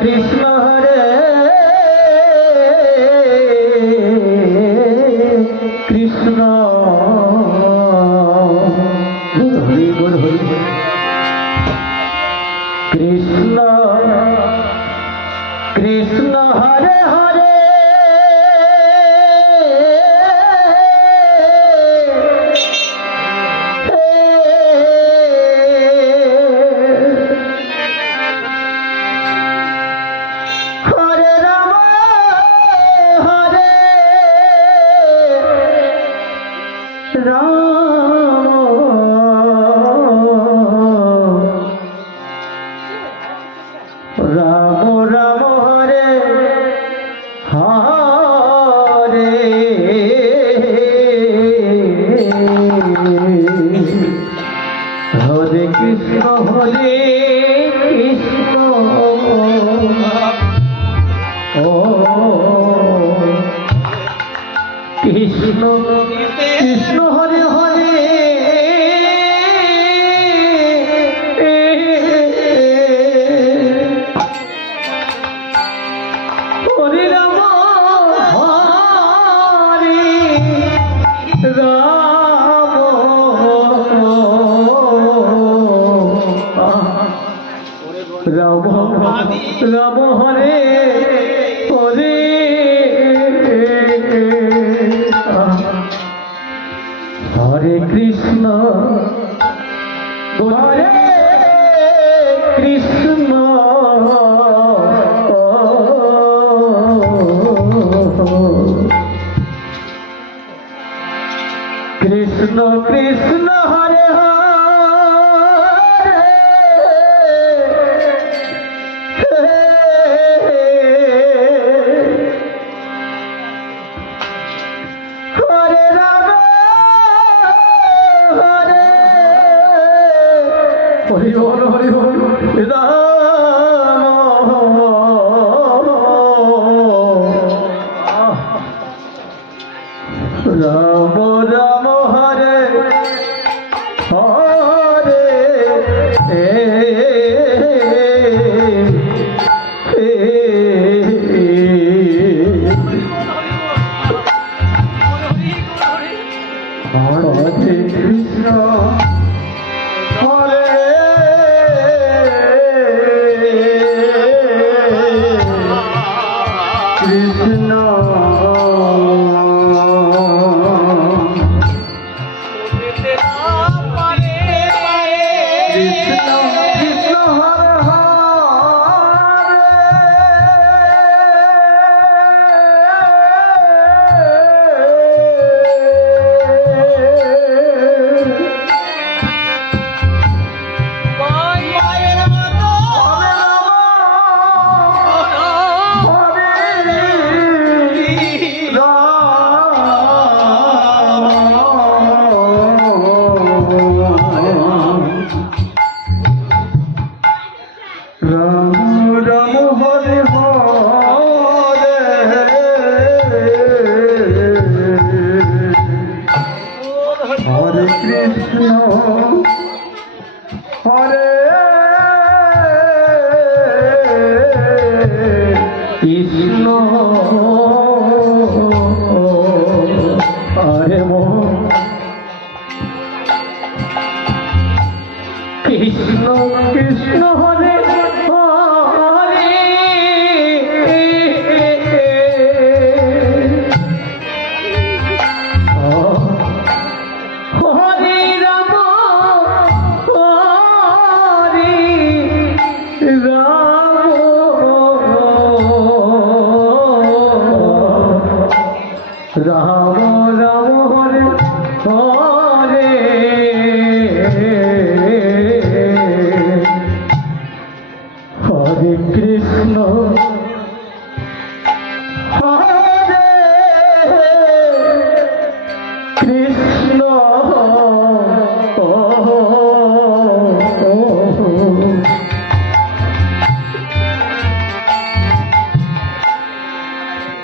Krishna Hare Krishna Hare Hare. Hari Hari Hare Krishna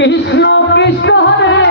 Krishna Krishna Hare.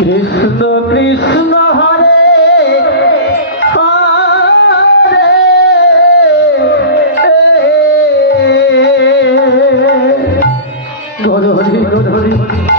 Krishna Krishna Hare Hare গরহরি গরহরি Hare